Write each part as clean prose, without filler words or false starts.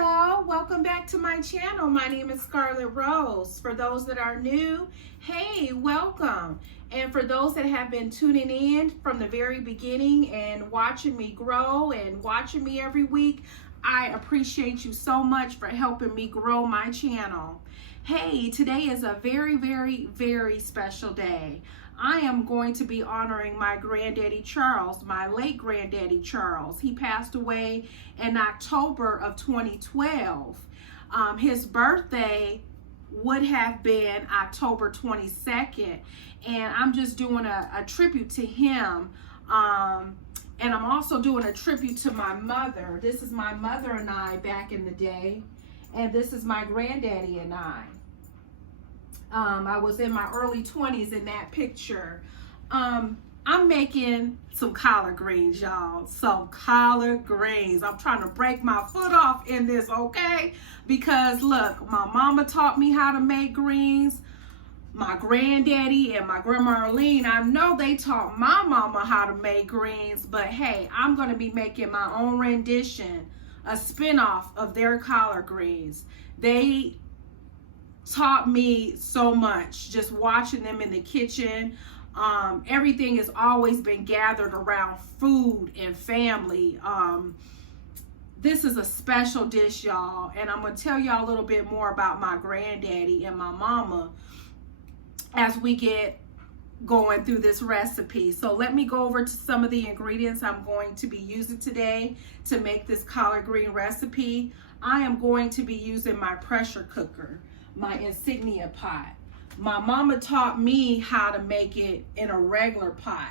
y'all, welcome back to my channel. My name is Scarlett Rose. For those that are new, hey, welcome. And for those that have been tuning in from the very beginning and watching me grow and watching me every week, I appreciate you so much for helping me grow my channel. Hey, today is a very, very, very special day. I am going to be honoring my Granddaddy Charles, my late Granddaddy Charles. He passed away in October of 2012. His birthday would have been October 22nd, and I'm just doing a tribute to him. And I'm also doing a tribute to my mother. This is my mother and I back in the day, and this is my granddaddy and I. I was in my early 20s in that picture. I'm making some collard greens, y'all. Some collard greens. I'm trying to break my foot off in this, okay? Because look, my mama taught me how to make greens. My granddaddy and my grandma Arlene, I know they taught my mama how to make greens, but hey, I'm gonna be making my own rendition, a spinoff of their collard greens. They taught me so much just watching them in the kitchen. Everything has always been gathered around food and family. This is a special dish, y'all, and I'm gonna tell y'all a little bit more about my granddaddy and my mama as we get going through this recipe. So let me go over to some of the ingredients I'm going to be using today to make this collard green recipe. I am going to be using my pressure cooker, my insignia pot. My mama taught me how to make it in a regular pot.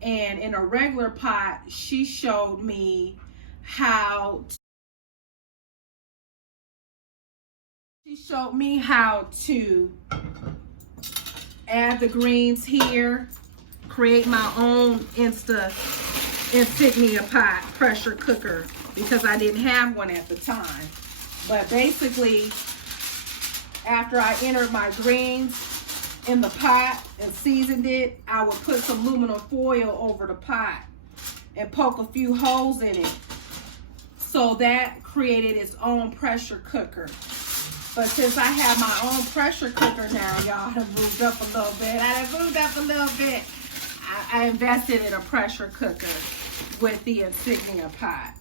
And in a regular pot, she showed me how to add the greens here, create my own insignia pot pressure cooker because I didn't have one at the time. But basically, after I entered my greens in the pot and seasoned it, I would put some aluminum foil over the pot and poke a few holes in it. So that created its own pressure cooker. But since I have my own pressure cooker now, y'all, I done moved up a little bit. I invested in a pressure cooker with the insignia pot.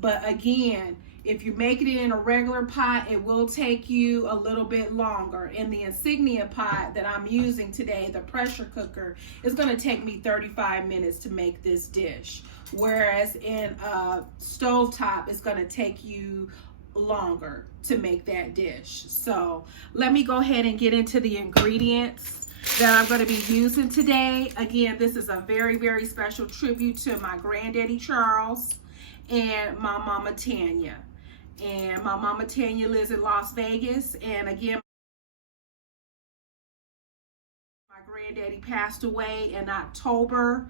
But again, if you make it in a regular pot, it will take you a little bit longer. In the insignia pot that I'm using today, the pressure cooker, it's gonna take me 35 minutes to make this dish. Whereas in a stovetop, it's gonna take you longer to make that dish. So let me go ahead and get into the ingredients that I'm going to be using today. Again, this is a very, very special tribute to my Granddaddy Charles and my Momma Tanya. And my Momma Tanya lives in Las Vegas. And again, my granddaddy passed away in October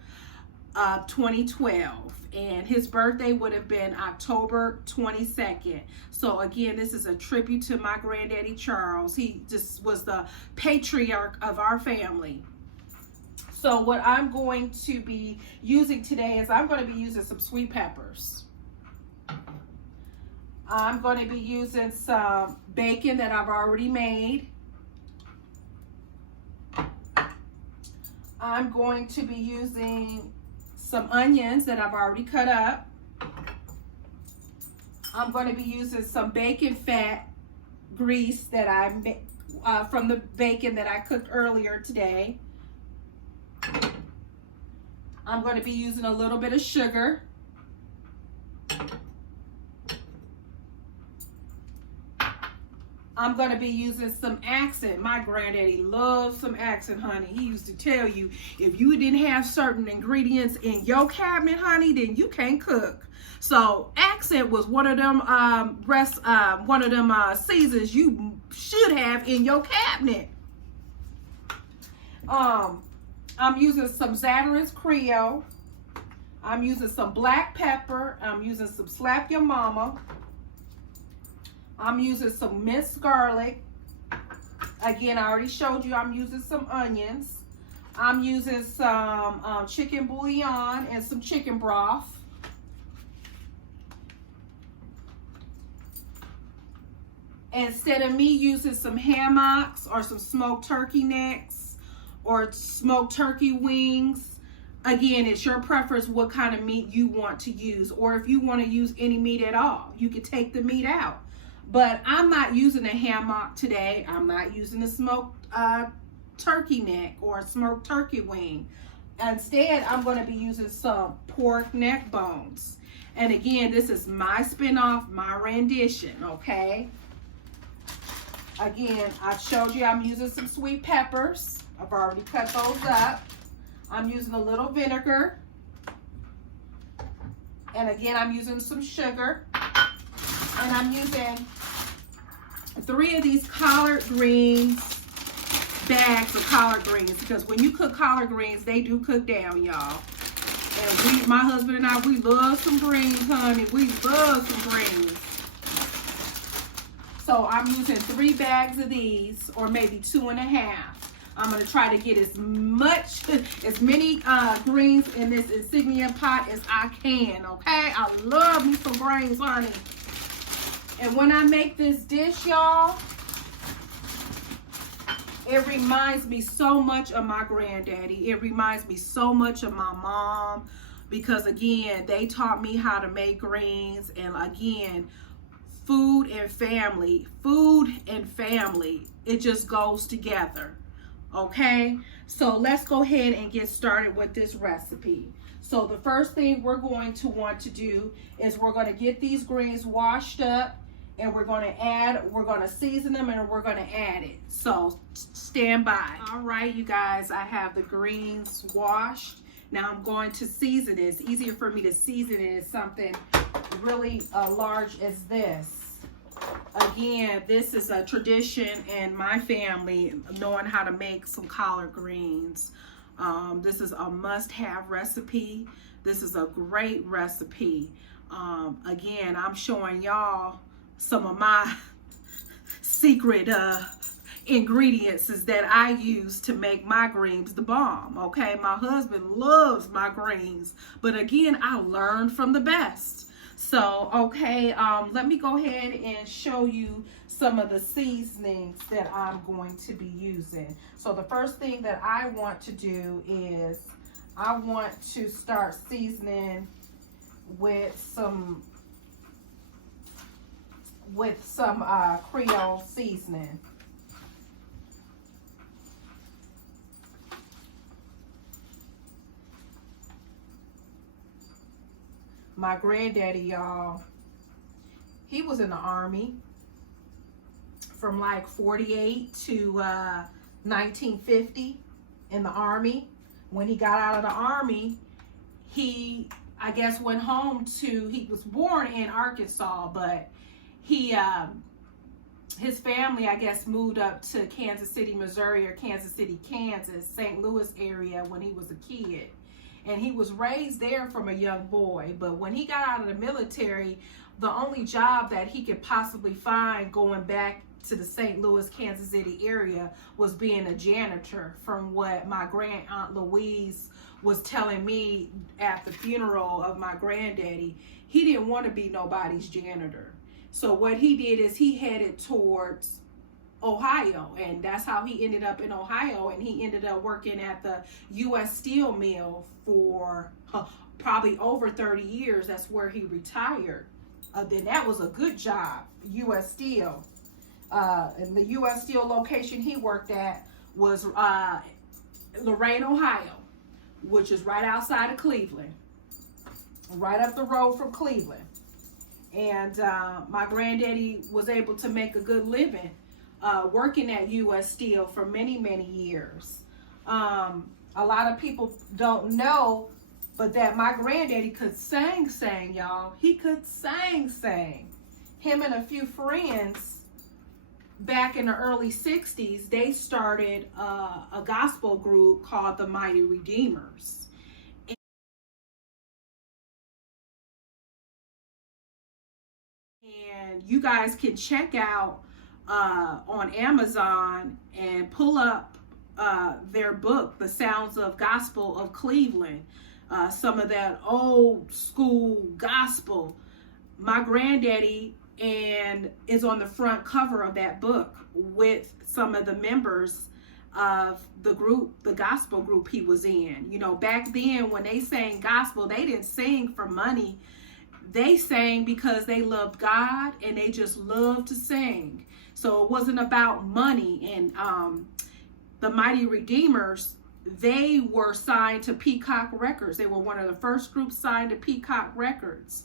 of 2012, and his birthday would have been October 22nd. So again, this is a tribute to my Granddaddy Charles. He just was the patriarch of our family. So what I'm going to be using today is I'm going to be using some sweet peppers. I'm going to be using some bacon that I've already made. I'm going to be using some onions that I've already cut up. I'm going to be using some bacon fat grease that I made from the bacon that I cooked earlier today. I'm going to be using a little bit of sugar. I'm going to be using some accent. My granddaddy loves some accent, honey. He used to tell you, if you didn't have certain ingredients in your cabinet, honey, then you can't cook. So accent was one of them seasons you should have in your cabinet. I'm using some Zatarain's Creole. I'm using some black pepper. I'm using some Slap Your Mama. I'm using some minced garlic. Again, I already showed you I'm using some onions. I'm using some chicken bouillon and some chicken broth. instead of me using some hammocks or some smoked turkey necks or smoked turkey wings, again, it's your preference what kind of meat you want to use, or if you want to use any meat at all, you could take the meat out. But I'm not using a hammock today. I'm not using a smoked turkey neck or a smoked turkey wing. Instead, I'm going to be using some pork neck bones. And again, this is my spin-off, my rendition, okay? Again, I showed you I'm using some sweet peppers. I've already cut those up. I'm using a little vinegar. And again, I'm using some sugar. And I'm using 3 of these collard greens, bags of collard greens, because when you cook collard greens, they do cook down, y'all. And my husband and I, we love some greens, honey. We love some greens. So I'm using 3 bags of these, or maybe 2.5. I'm going to try to get as many greens in this insignia pot as I can, okay? I love me some greens, honey. And when I make this dish, y'all, it reminds me so much of my granddaddy. It reminds me so much of my mom, because again, they taught me how to make greens. And again, food and family, it just goes together. Okay, so let's go ahead and get started with this recipe. So the first thing we're going to want to do is we're going to get these greens washed up, and we're going to season them, and we're going to add it. So stand by. All right, you guys, I have the greens washed. Now I'm going to season it. It's easier for me to season it as something really large as this. Again, this is a tradition in my family, knowing how to make some collard greens. This is a must-have recipe. This is a great recipe. Again, I'm showing y'all some of my secret ingredients is that I use to make my greens the bomb. Okay, my husband loves my greens, but again, I learned from the best. So okay, let me go ahead and show you some of the seasonings that I'm going to be using. So the first thing that I want to do is I want to start seasoning with some Creole seasoning. My granddaddy, y'all, he was in the Army from like 48 to 1950 in the Army. When he got out of the Army, he, I guess, went home to, he was born in Arkansas, but he, his family, I guess, moved up to Kansas City, Missouri, or Kansas City, Kansas, St. Louis area when he was a kid. And he was raised there from a young boy. But when he got out of the military, the only job that he could possibly find going back to the St. Louis, Kansas City area was being a janitor, from what my grand aunt Louise was telling me at the funeral of my granddaddy. He didn't want to be nobody's janitor. So what he did is he headed towards Ohio, and that's how he ended up in Ohio, and he ended up working at the U.S. Steel mill for probably over 30 years. That's where he retired. Then that was a good job, U.S. Steel. And the U.S. Steel location he worked at was Lorain, Ohio, which is right outside of Cleveland, right up the road from Cleveland. And my granddaddy was able to make a good living working at U.S. Steel for many, many years. A lot of people don't know, but that my granddaddy could sing, y'all. He could sing. Him and a few friends back in the early 60s, they started a gospel group called the Mighty Redeemers. And you guys can check out on Amazon and pull up their book, The Sounds of Gospel of Cleveland. Some of that old school gospel. My granddaddy and is on the front cover of that book with some of the members of the group, the gospel group he was in. You know, back then when they sang gospel, they didn't sing for money. They sang because they loved God and they just loved to sing. So it wasn't about money. And the Mighty Redeemers, they were signed to Peacock Records. They were one of the first groups signed to Peacock Records.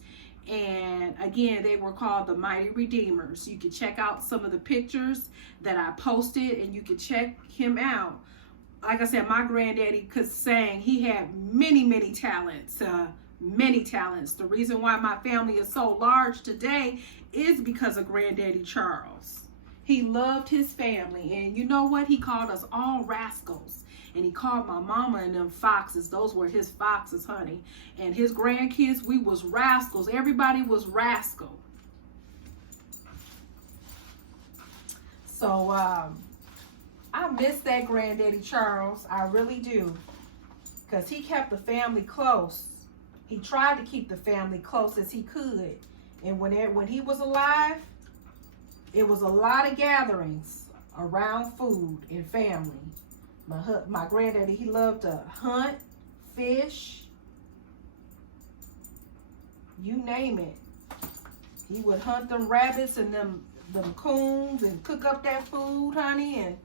And again, they were called the Mighty Redeemers. You can check out some of the pictures that I posted, and you can check him out. Like I said, my granddaddy could sing. He had many, many talents. Many talents. The reason why my family is so large today is because of Granddaddy Charles. He loved his family, and you know what? He called us all rascals. And he called my mama and them foxes. Those were his foxes, honey. And his grandkids, we was rascals. Everybody was rascal. So, I miss that Granddaddy Charles. I really do. Because he kept the family close. He tried to keep the family close as he could. And when he was alive, it was a lot of gatherings around food and family. My granddaddy, he loved to hunt, fish, you name it. He would hunt them rabbits and them coons and cook up that food, honey. And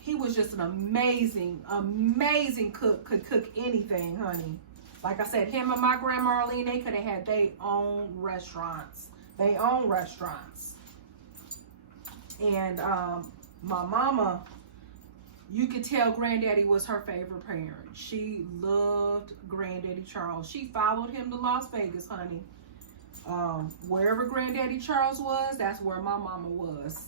he was just an amazing, amazing cook. Could cook anything, honey. Like I said, him and my Grandma Arlene, they could have had their own restaurants. And my mama, you could tell Granddaddy was her favorite parent. She loved Granddaddy Charles. She followed him to Las Vegas, honey. Wherever Granddaddy Charles was, that's where my mama was.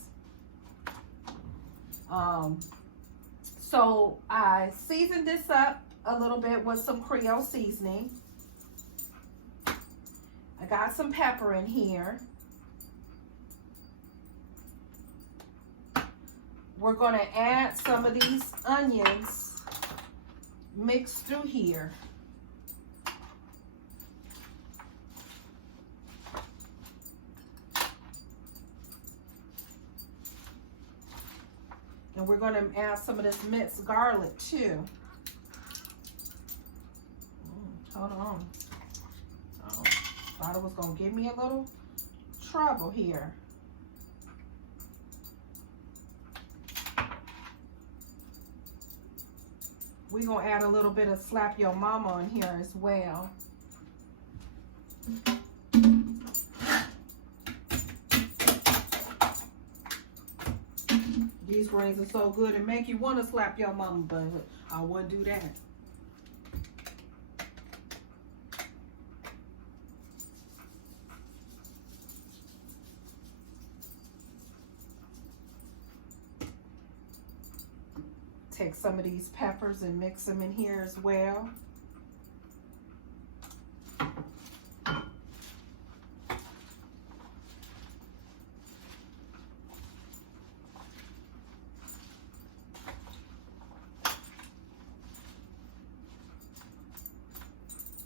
So I seasoned this up a little bit with some Creole seasoning. I got some pepper in here. We're going to add some of these onions mixed through here. And we're going to add some of this minced garlic too. Hold on. Oh, thought it was going to give me a little trouble here. We're going to add a little bit of Slap Your Mama in here as well. These greens are so good and make you want to slap your mama, but I wouldn't do that. Take some of these peppers and mix them in here as well.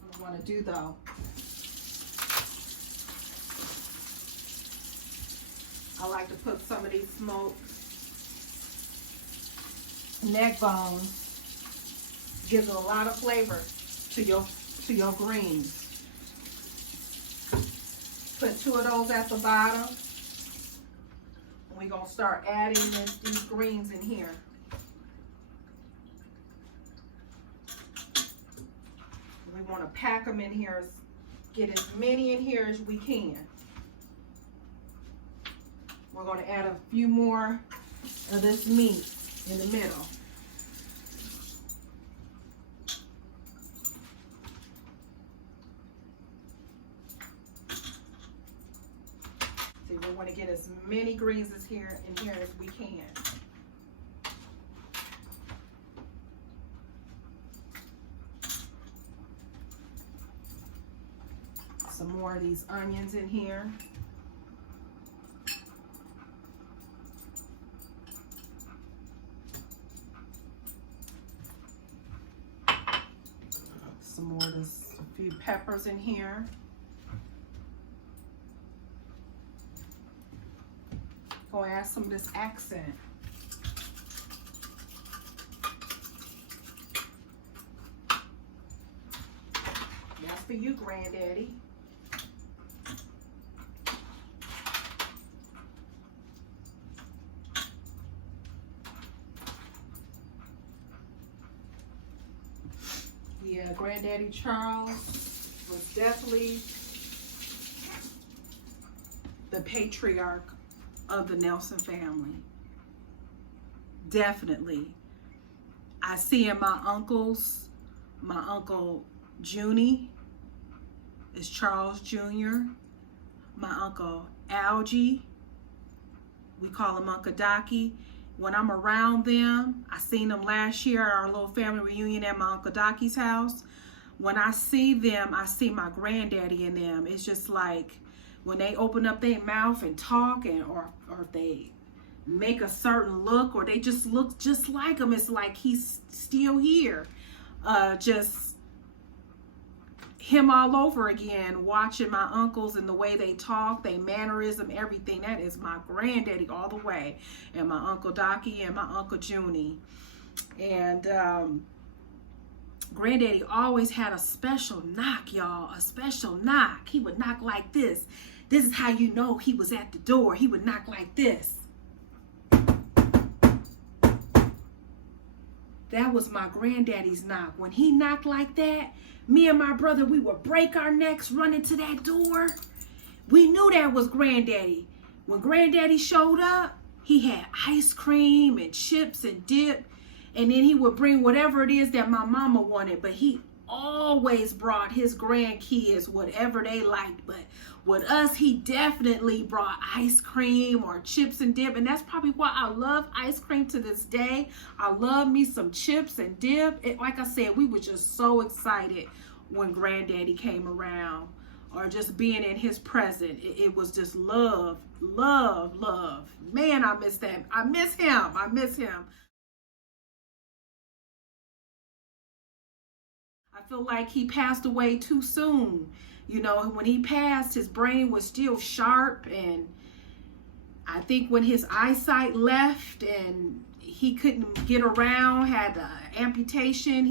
What I want to do though, I like to put some of these smoked neck bones. Gives a lot of flavor to your greens. Put 2 of those at the bottom. And we're gonna start adding these greens in here. We want to pack them in here, get as many in here as we can. We're going to add a few more of this meat in the middle. See, we want to get as many greens in here as we can. Some more of these onions in here. Some more of this, a few peppers in here. add some of this accent. That's for you, Granddaddy. Yeah, Granddaddy Charles was definitely the patriarch of the Nelson family. Definitely. I see in my uncles, my Uncle Junie is Charles Jr., my Uncle Algie, we call him Uncle Docky. When I'm around them, I seen them last year at our little family reunion at my Uncle Docky's house. When I see them, I see my granddaddy in them. It's just like when they open up their mouth and talk, and or they make a certain look, or they just look just like him, it's like he's still here. Just him all over again, watching my uncles and the way they talk, they mannerism, everything. That is my granddaddy all the way, and my Uncle Docky and my Uncle Junie. And Granddaddy always had a special knock, y'all, a special knock. He would knock like this. This is how you know he was at the door. He would knock like this. That was my granddaddy's knock. When he knocked like that, me and my brother, we would break our necks running to that door. We knew that was Granddaddy. When Granddaddy showed up, he had ice cream and chips and dip. And then he would bring whatever it is that my mama wanted. But he always brought his grandkids whatever they liked. But with us, he definitely brought ice cream or chips and dip. And that's probably why I love ice cream to this day. I love me some chips and dip. Like I said, we were just so excited when Granddaddy came around, or just being in his presence. It was just love, love, love. Man, I miss that. I miss him. I miss him. I feel like he passed away too soon. You know, when he passed, his brain was still sharp, and I think when his eyesight left and he couldn't get around, had an amputation,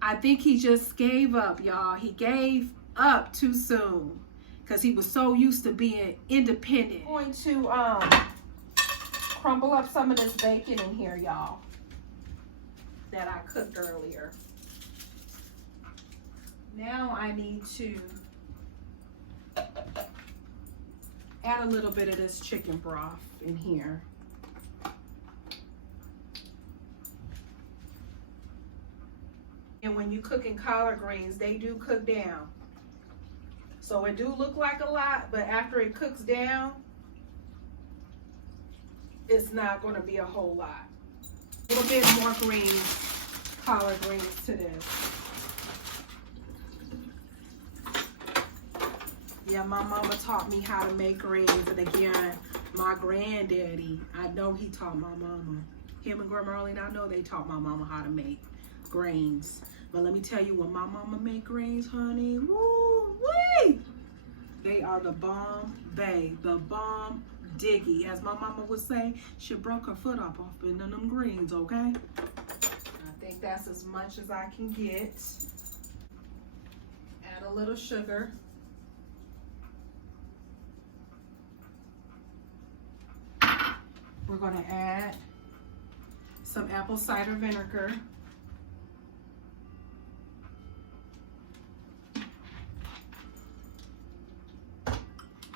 I think he just gave up, y'all. He gave up too soon because he was so used to being independent. I'm going to crumble up some of this bacon in here, y'all, that I cooked earlier. Now I need to add a little bit of this chicken broth in here. And when you cook in collard greens, they do cook down. So it do look like a lot, but after it cooks down, it's not going to be a whole lot. A little bit more greens, collard greens to this. Yeah, my mama taught me how to make greens, and again, my granddaddy, I know he taught my mama. Him and Grandma Arlene, I know they taught my mama how to make greens. But let me tell you, when my mama make greens, honey, woo-wee! They are the bomb bae, the bomb diggy. As my mama would say, she broke her foot up off in them greens, okay? I think that's as much as I can get. Add a little sugar. We're gonna add some apple cider vinegar.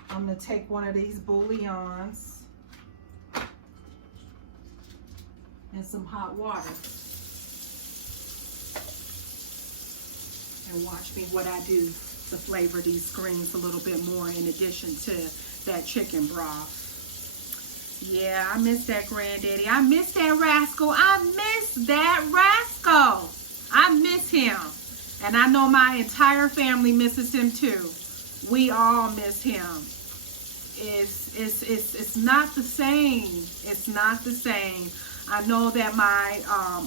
I'm gonna take one of these bouillons and some hot water. And watch me what I do to flavor these greens a little bit more in addition to that chicken broth. Yeah, I miss that Granddaddy. I miss that rascal. I miss that rascal. I miss him. And I know my entire family misses him too. We all miss him. It's not the same. It's not the same. I know that my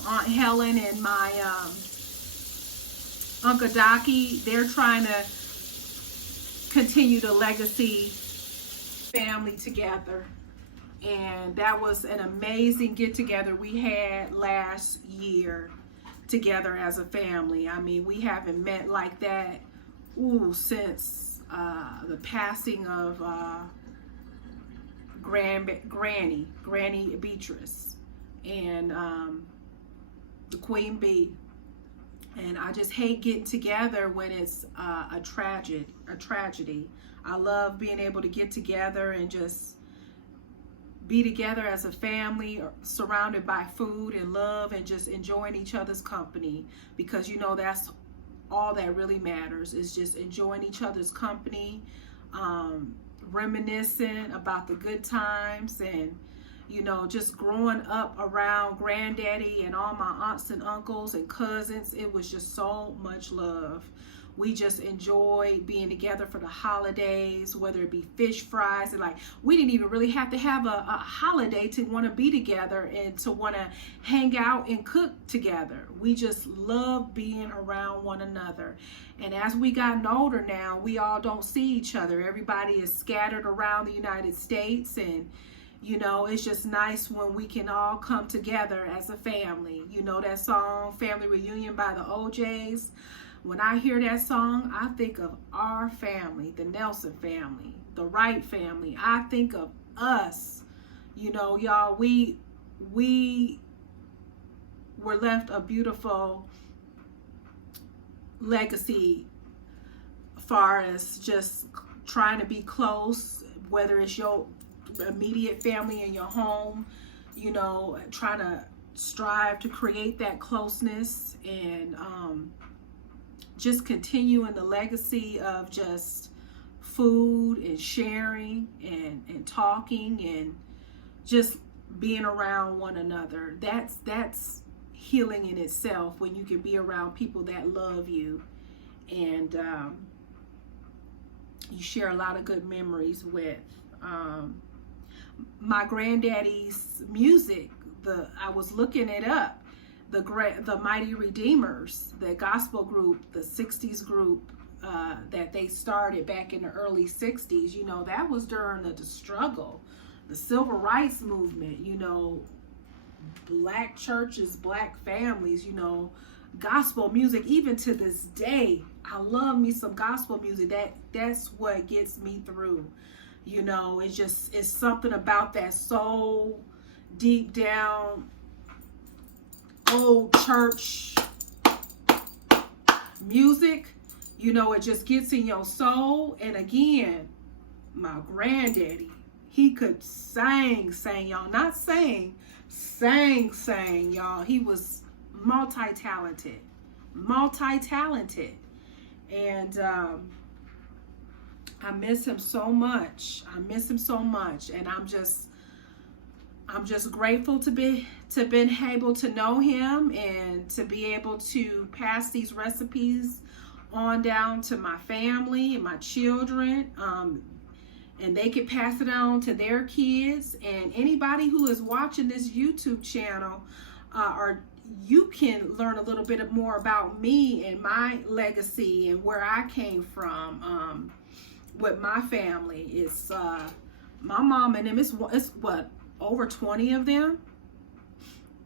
Aunt Helen and my Uncle Docky, they're trying to continue the legacy family together. And that was an amazing get together we had last year together as a family. I mean, we haven't met like that since the passing of Granny Beatrice, and the Queen Bee. And I just hate getting together when it's a tragedy. I love being able to get together and just be together as a family, surrounded by food and love, and just enjoying each other's company, because you know that's all that really matters, is just enjoying each other's company, reminiscing about the good times, and you know, just growing up around Granddaddy and all my aunts and uncles and cousins. It was just so much love. We just enjoyed being together for the holidays, whether it be fish fries, and like we didn't even really have to have a holiday to want to be together and to want to hang out and cook together. We just love being around one another. And as we gotten older now, we all don't see each other. Everybody is scattered around the United States, and you know, it's just nice when we can all come together as a family. You know that song, Family Reunion by the OJs? When I hear that song, I think of our family, the Nelson family, the Wright family. I think of us. You know, y'all, we were left a beautiful legacy as far as just trying to be close, whether it's your immediate family in your home, you know, trying to strive to create that closeness, and just continuing the legacy of just food and sharing and talking and just being around one another. That's healing in itself, when you can be around people that love you, and you share a lot of good memories with. My granddaddy's music, I was looking it up, the Mighty Redeemers, the gospel group, the 60s group that they started back in the early 60s, you know, that was during the struggle, the civil rights movement, you know, black churches, black families, you know, gospel music. Even to this day, I love me some gospel music. That's what gets me through. You know, it's something about that soul, deep down, old church music. You know, it just gets in your soul. And again, my granddaddy, he could sing, y'all. Not sing, y'all. He was multi-talented. And I miss him so much. And I'm just grateful to been able to know him, and to be able to pass these recipes on down to my family and my children, and they can pass it on to their kids, and anybody who is watching this YouTube channel, or you can learn a little bit more about me and my legacy and where I came from. With my family, it's my mom and them. It's what, over 20 of them.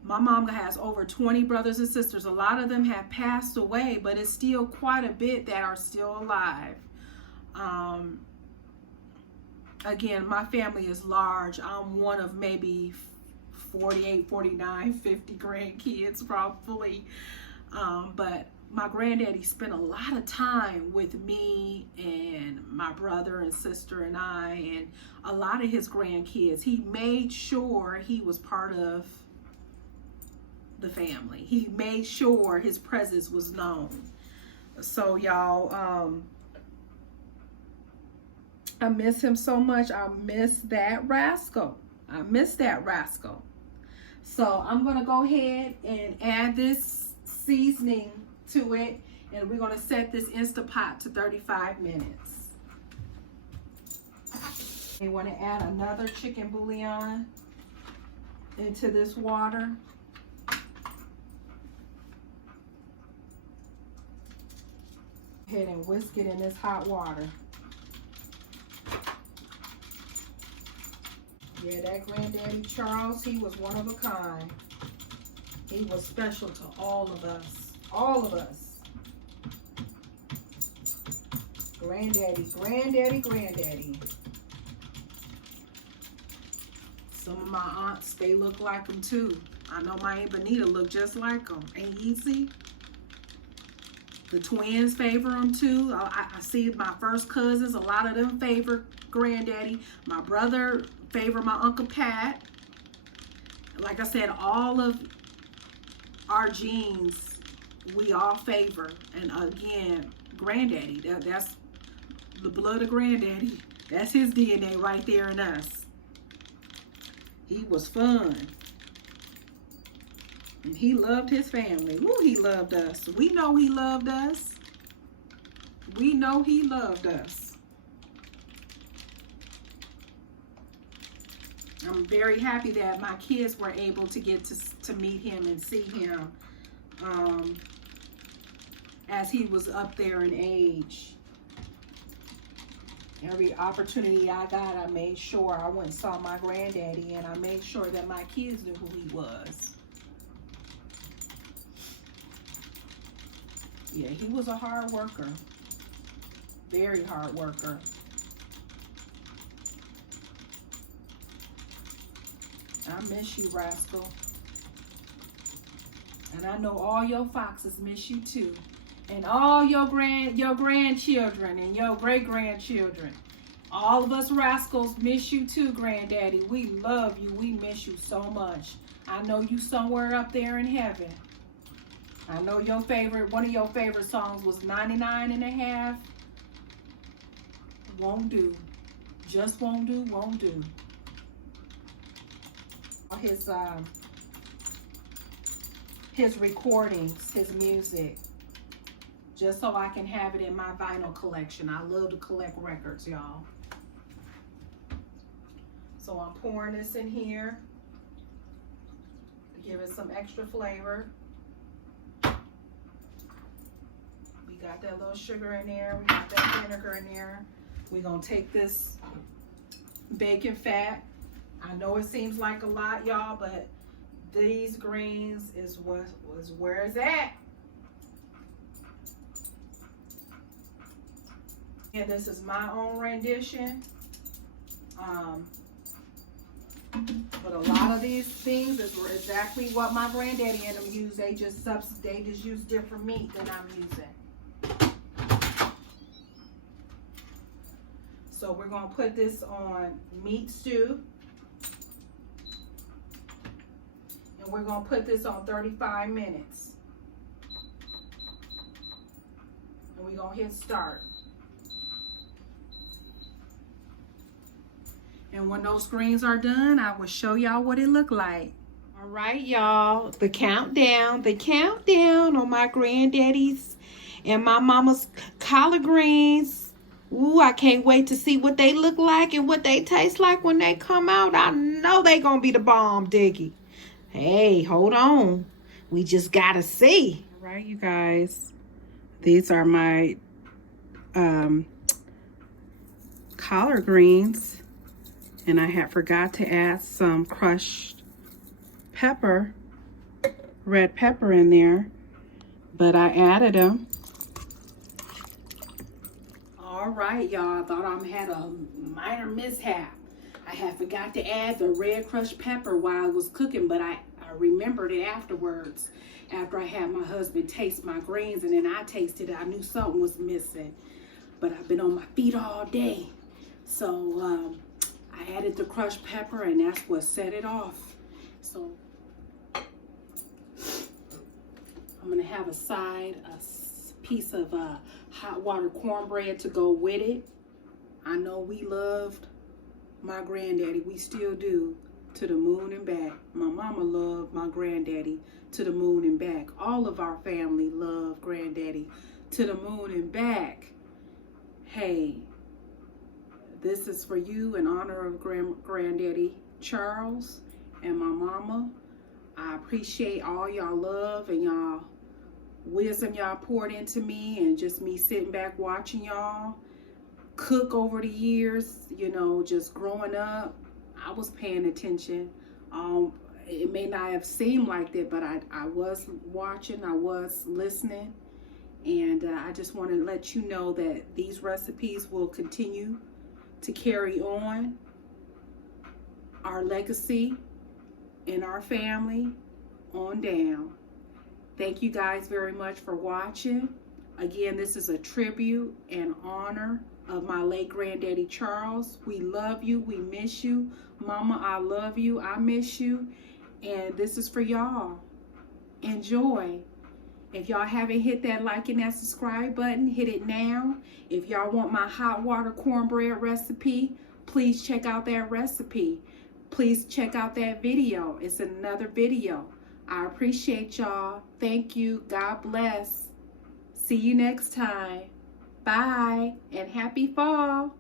My mom has over 20 brothers and sisters. A lot of them have passed away, but it's still quite a bit that are still alive. Again, my family is large. I'm one of maybe 48, 49, 50 grandkids probably. But my granddaddy spent a lot of time with me and my brother and sister and I, and a lot of his grandkids. He made sure he was part of the family. He made sure his presence was known. So y'all, I miss him so much. I miss that rascal. So I'm gonna go ahead and add this seasoning to it, and we're going to set this Instapot to 35 minutes. You want to add another chicken bouillon into this water. Go ahead and whisk it in this hot water. Yeah, that Granddaddy Charles, he was one of a kind. He was special to all of us. All of us. Granddaddy, Granddaddy, Granddaddy. Some of my aunts, they look like him too. I know my Aunt Benita looked just like him. Ain't easy. The twins favor him too. I see my first cousins, a lot of them favor Granddaddy. My brother favor my Uncle Pat. Like I said, all of our genes, we all favor. And again, Granddaddy, that's the blood of Granddaddy. That's his DNA right there in us. He was fun. And he loved his family. Ooh, he loved us. We know he loved us. We know he loved us. I'm very happy that my kids were able to get to meet him and see him as he was up there in age. Every opportunity I got, I made sure I went and saw my granddaddy, and I made sure that my kids knew who he was. Yeah, he was a hard worker. Very hard worker. I miss you, Rascal. And I know all your foxes miss you too. And all your grandchildren and your great-grandchildren. All of us rascals miss you too, Granddaddy. We love you. We miss you so much. I know you somewhere up there in heaven. I know your favorite, one of your favorite songs was 99 and a half. Won't do. Just won't do, won't do. His recordings, his music, just so I can have it in my vinyl collection. I love to collect records, y'all. So I'm pouring this in here to give it some extra flavor. We got that little sugar in there. We got that vinegar in there. We're gonna take this bacon fat. I know it seems like a lot, y'all, but these greens is where it's at. And this is my own rendition. But a lot of these things is exactly what my granddaddy and them use. They just use different meat than I'm using. So we're gonna put this on meat stew. And we're gonna put this on 35 minutes. And we're gonna hit start. And when those greens are done, I will show y'all what it looked like. All right, y'all, the countdown on my granddaddy's and my mama's collard greens. Ooh, I can't wait to see what they look like and what they taste like when they come out. I know they gonna be the bomb, Diggy. Hey, hold on. We just gotta see. All right, you guys. These are my collard greens. And I had forgot to add some crushed pepper, red pepper in there, but I added them. All right, y'all, I thought I had a minor mishap. I had forgot to add the red crushed pepper while I was cooking, but I remembered it afterwards, after I had my husband taste my greens, and then I tasted it. I knew something was missing, but I've been on my feet all day. So, I added the crushed pepper, and that's what set it off. So I'm gonna have a piece of hot water cornbread to go with it. I know we loved my granddaddy. We still do, to the moon and back. My mama loved my granddaddy to the moon and back. All of our family loved granddaddy to the moon and back. Hey, this is for you in honor of Granddaddy Charles and my mama. I appreciate all y'all love and y'all wisdom y'all poured into me, and just me sitting back watching y'all cook over the years, you know, just growing up. I was paying attention. It may not have seemed like that, but I was watching, I was listening. And I just want to let you know that these recipes will continue to carry on our legacy in our family on down. Thank you guys very much for watching. Again, this is a tribute and honor of my late Granddaddy Charles. We love you. We miss you. Mama, I love you. I miss you. And this is for y'all. Enjoy. If y'all haven't hit that like and that subscribe button, hit it now. If y'all want my hot water cornbread recipe, please check out that recipe. Please check out that video. It's another video. I appreciate y'all. Thank you. God bless. See you next time. Bye and happy fall.